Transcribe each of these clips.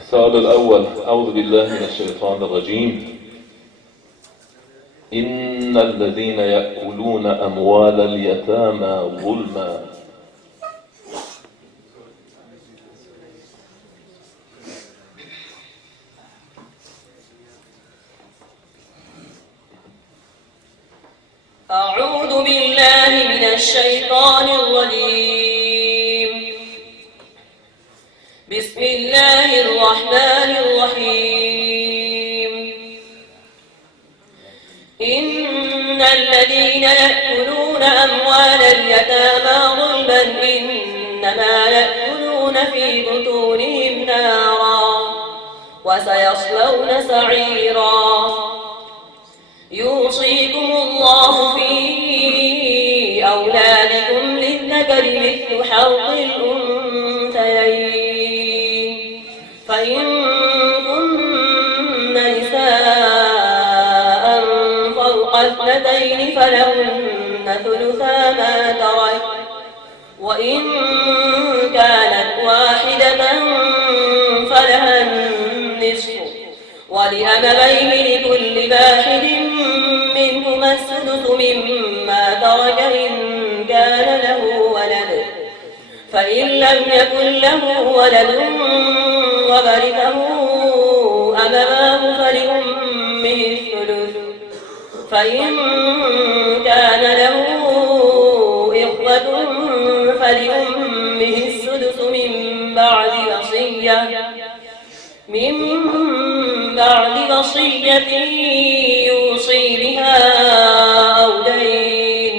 السؤال الأول: أعوذ بالله من الشيطان الرجيم. إن الذين يأكلون أموال اليتامى ظلما. أعوذ بالله من الشيطان الرجيم. بسم الله الرحمن الرحيم. إن الذين يأكلون أموال اليتامى ظلما إنما يأكلون في بطونهم نارا وسيصلون سعيرا. يوصيكم الله في أولادكم للذكر مثل حظ الأنثيين، فإن كن نساء فوق اثنتين فلهن ثلثا ما ترك، وإن كانت واحدة فلها النصف، ولأبويه لكل واحد منهما السدس مما ترك إن كان له ولد، فإن لم يكن له ولد وورثه أبواه فلأمه الثلث، فإن كان له إخوة فلأمه السدس من بعد وصية يوصي بها أو دين.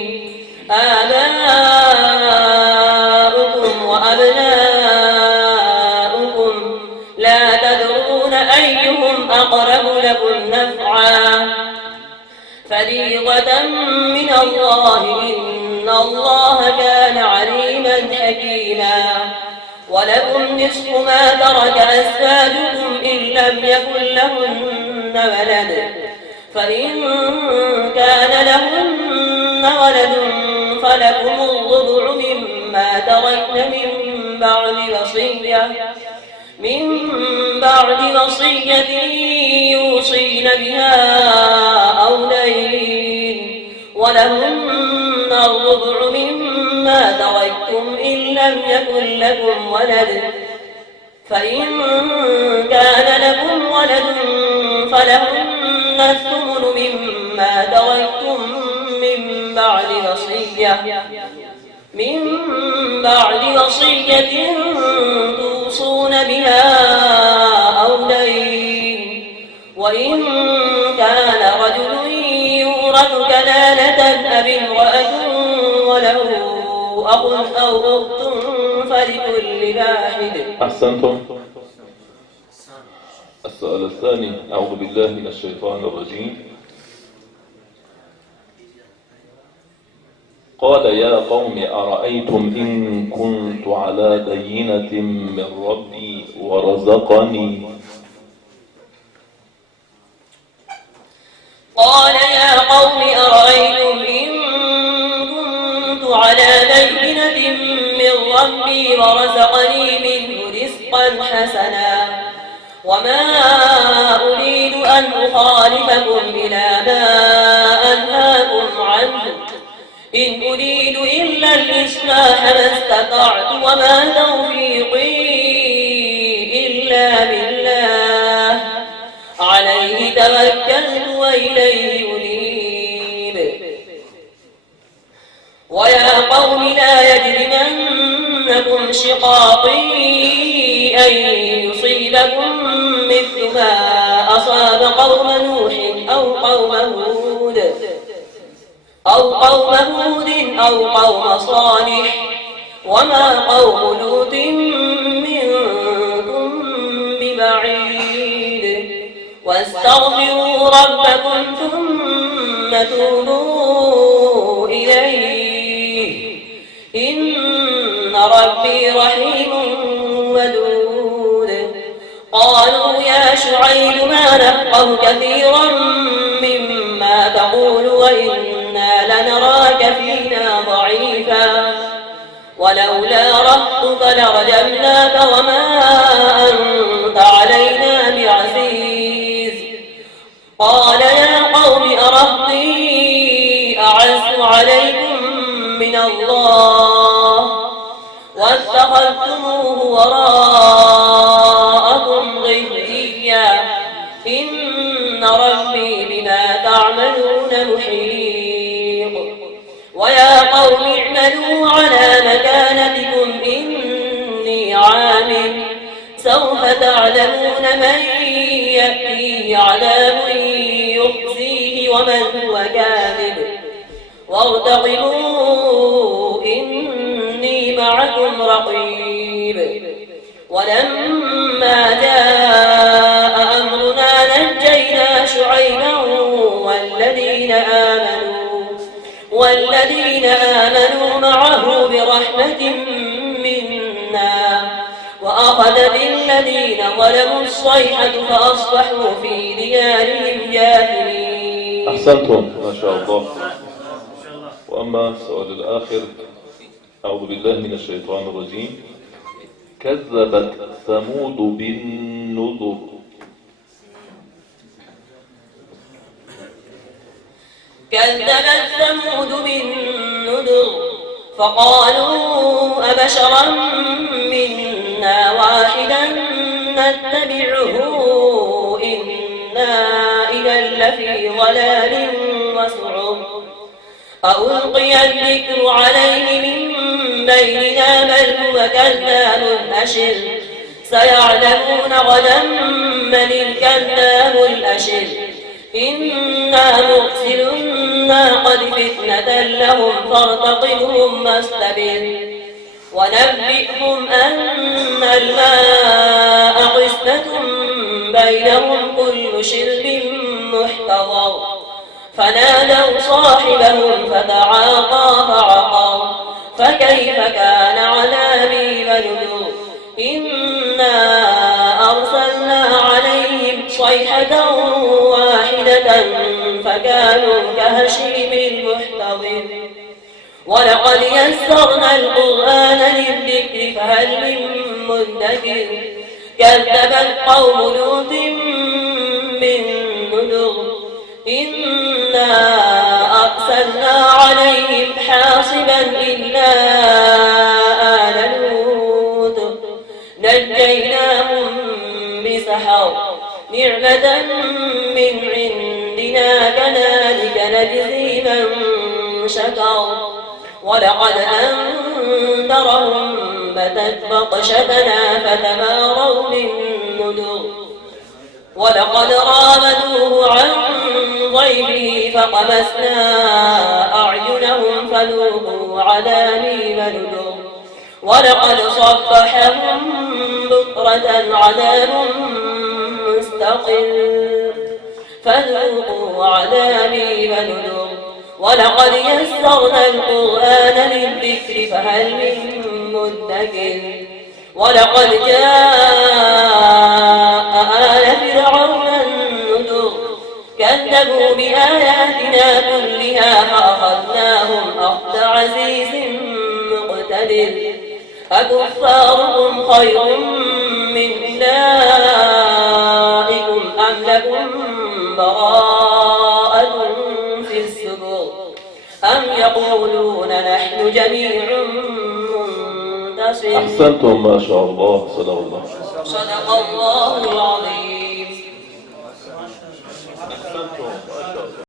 آباؤكم وأبناؤكم لا تدرون أيهم أقرب لكم نفعا، فريضة من الله إن الله كان عليما حكيما. ولكم نصف ما ترك أزواجكم إن لم يكن لهن ولد، فإن كان لهن ولد فلكم الربع مما تركن من بعد وصية يوصين بها أو دين. ولهن الربع مما تركتم إن لم يكن لكم ولد، فإن كان لكم ولد فلهن الثمن مما تركتم من بعد وصية توصون بها أو دين. وإن كان رجل يورث كلالة أب امرأة وله أخ أو أخت فلكل واحد. أحسنتم. السؤال الثاني: أعوذ بالله من الشيطان الرجيم. قال: يا قوم أرأيتم إن كنت على بينة من ربي ورزقني. قال: يا قوم أرأيتم إن كنت على بينة من ربي ورزقني منه رزقا حسنا، وما أريد أن أخالفكم إلى ما أنهاكم عنه، إن أريد إلا الإصلاح ما استطعت، وما توفيقي إلا بالله، عليه توكلت وإليه أنيب. ويا قوم لا يجرمنكم شقاقي أن يصيبكم مثل ما أصاب قوم نوح أو قوم هود أو قوم صالح، وما قوم لوط منكم ببعيد. واستغفروا ربكم ثم توبوا إليه، إن ربي رحيم ودود. قالوا يا شعيب ما نفقه كثيرا مما تقول وإنا لنراك فينا ضعيفا، ولولا رهطك لرجمناك وما أنت الله واتخذتموه وراءكم ظهريا إن ربي بما تعملون محيط ويا قوم اعملوا على مكانتكم إني عامل سوف تعلمون من يأتيه عذاب يخزيه ومن هو كاذب وارتقبوا إني معكم رقيب ولما جاء أمرنا نجينا شعيبا والذين آمنوا معه برحمة منا وأخذت الذين ظلموا الصيحة فأصبحوا في ديارهم جاثمين. أحسنتم ما شاء الله. وأما السؤال الآخر: أعوذ بالله من الشيطان الرجيم. كذبت ثمود بالنذر. كذبت ثمود بالنذر فقالوا أبشرا منا واحدا نتبعه إنا إذا لفي ضلال وسعر ألقي الذكر عليه من بيننا بل هو كذاب أشر سيعلمون غدا من الكذاب الأشر إنا مرسل الناقة فتنة لهم فارتقبهم واستبر ونبئهم أن الماء قسمة بينهم كل شرب محتضر فنادوا صاحبهم فتعاطى فعقر فكيف كان عذابي ونذر إنا أرسلنا عليهم صيحة واحدة فكانوا كهشيم المحتضر ولقد يسرنا القرآن للذكر فهل من مدكر كذبت قوم لوط بالنذر إنا أرسلنا عليهم حاصبا إلا آل لوط نجيناهم بسحر نعمة من عندنا كذلك نجزي من شكر ولقد أنذرهم بتت بطشتنا فتماروا بالنذر ولقد راودوه عن ضيفه فطمسنا أعينهم فذوقوا عذابي ونذر ولقد صبحهم بكرة عذاب مستقر فذوقوا عذابي ونذر ولقد يسرنا القرآن للذكر فهل من مدكر ولقد جاء آل فرعون النذر كذبوا بآياتنا كلها فأخذناهم أخذ عزيز مقتدر أكفاركم خير من أولئكم أم لكم براءة في الزبر أم يقولون نحن جميع منتصر. أحسنتم ما شاء الله. صدق الله العظيم.